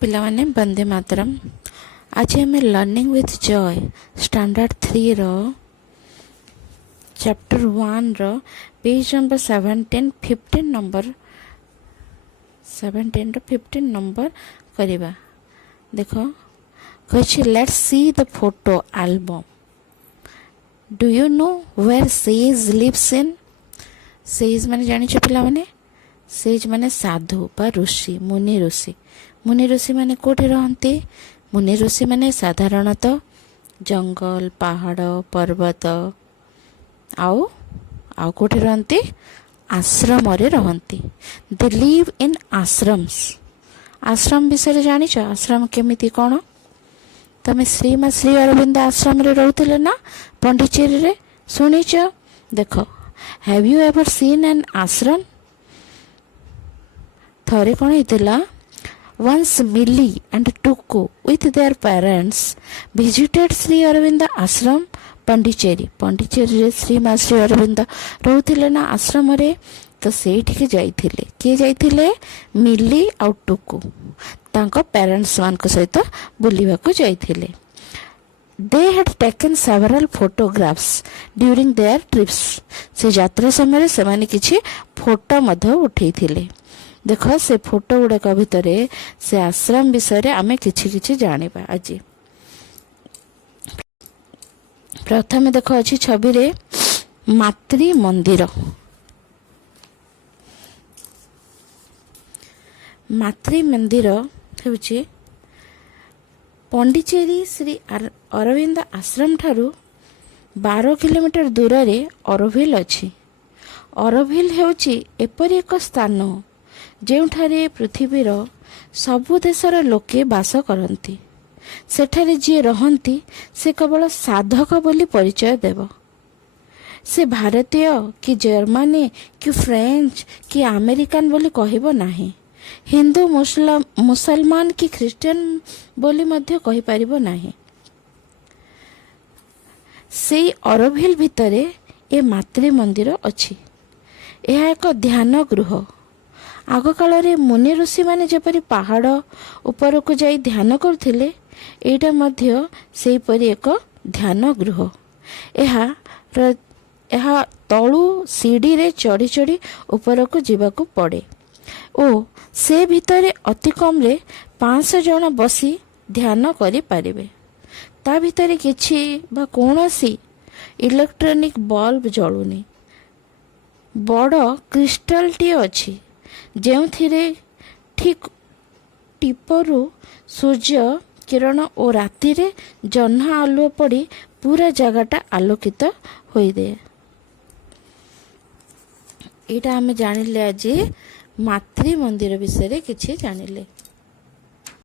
पिलामाने वंदे मातरम। आज आम लर्निंग विथ जॉय स्टैंडर्ड 3 रो चैप्टर 1 रो पेज नंबर 17 15 नंबर 17 रो 15 नंबर करिबा। देखो कहिछि let's see the photo album. Do you know where sage lives in? Sage माने जानि छ पिला माने? सेज माने साधु बा ऋषि, मुनि ऋषि। मुनि ऋषि माने कोठे रहंती? मुनि ऋषि माने साधारणतः जंगल, पहाड़, पर्वत आउ आउ कोठे रहंती? आश्रम रे रहंती। They live in ashrams. आश्रम विषय जानि छ? आश्रम केमिति कोन? तमे श्रीमा श्री अरविंद आश्रम रे रहउतिले ना पंडिचेरी रे? सुनि छ? देखो, have you ever seen an आश्रम? थरे कोन हितला? Once Millie and Tuku with their parents visited Sri Aurobindo Ashram, Pondicherry. Pondicherry रे श्री माँ श्री अरविंद रहउतिले ना आश्रम रे, तो सेठी जाइथिले। किए जाइथिले? मिली आउ टुकु तांको पेरेंट्स मानक सहित बुलिबाकू जाइथिले। They had taken several photographs during their trips. से यात्रा समय से माने किछि फोटो मध्य उठेइथिले। देख से फोटो गुड़ाक भितर से आश्रम विषय आम कि जानिबा। आज प्रथम देख अच्छी छवि रे मातृ मंदिर। मातृ मंदिर होछि पंडिचेरी श्री अरविंद आश्रम ठारू 12 किलोमीटर दूर रे अरोभिल अछि। अरोभिल हेउछि एपरि एक स्थान ଯେଉଁଠାରେ ପୃଥିବୀର ସବୁ ଦେଶର ଲୋକେ ବାସ କରନ୍ତି। ସେଠାରେ ଯିଏ ରହନ୍ତି ସେ କେବଳ ସାଧକ ବୋଲି ପରିଚୟ ଦେବ। ସେ ଭାରତୀୟ କି ଜର୍ମାନୀ କି ଫ୍ରେଞ୍ଚ କି ଆମେରିକାନ ବୋଲି କହିବ ନାହିଁ। ହିନ୍ଦୁ ମୁସଲମାନ କି ଖ୍ରୀଷ୍ଟିଆନ ବୋଲି ମଧ୍ୟ କହିପାରିବ ନାହିଁ। ସେଇ ଅରୋଭିଲ ଭିତରେ ଏ ମାତୃ ମନ୍ଦିର ଅଛି। ଏହା ଏକ ଧ୍ୟାନ ଗୃହ। आगकाल मुनि ऋषि माने जेपरि पहाड़ उपरकू जाई ध्यान करथिले, एटा मध्य सेहीपरि एक ध्यान गृह। एहा तळु सीढ़ी रे चढ़ी चढ़ी उपरकू जीवाकू पड़े ओ से भितरे अति कम रे 500 जन बसी ध्यान करि पारिबे। ता भितरे किछि बा कोनोसी इलेक्ट्रॉनिक बल्ब जळुनी। बड़ क्रिस्टाल टी अछि ଯେଉଁଥିରେ ଠିକ୍ ଟିପରୁ ସୂର୍ଯ୍ୟ କିରଣ ଓ ରାତିରେ ଜହ୍ନ ଆଲୁଅ ପଡ଼ି ପୁରା ଜାଗାଟା ଆଲୋକିତ ହୋଇଯାଏ। ଏଇଟା ଆମେ ଜାଣିଲେ ଆଜି ମାତୃ ମନ୍ଦିର ବିଷୟରେ କିଛି ଜାଣିଲେ।